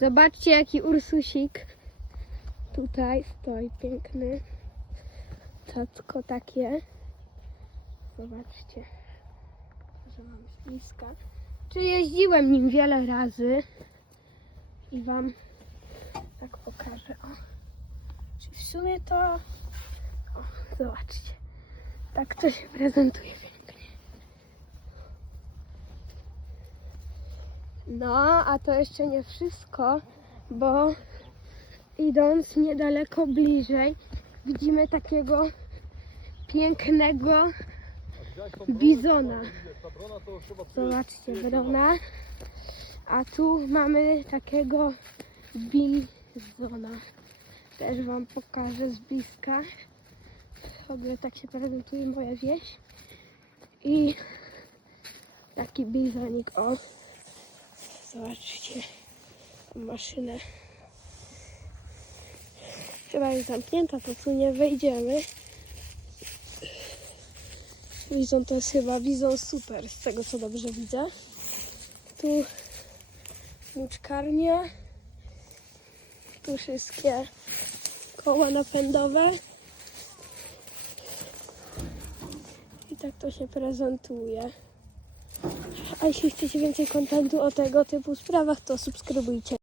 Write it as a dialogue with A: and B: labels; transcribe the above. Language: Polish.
A: Zobaczcie jaki ursusik tutaj stoi, piękny. Cacko takie. Zobaczcie, że mam z bliska. Czy jeździłem nim wiele razy i wam tak pokażę. O. Czy w sumie to... O, zobaczcie. Tak to się prezentuje No, a to jeszcze nie wszystko, bo idąc niedaleko bliżej widzimy takiego pięknego bizona. Zobaczcie, wrona. A tu mamy takiego bizona. Też wam pokażę z bliska. W tak się prezentuje moja wieś. I taki bizonik, o. Zobaczcie maszynę. Chyba jest zamknięta, to tu nie wejdziemy. Bizon to jest chyba bizon super, z tego co dobrze widzę. Tu włóczkarnia. Tu wszystkie koła napędowe. I tak to się prezentuje. A jeśli chcecie więcej kontentu o tego typu sprawach, to subskrybujcie.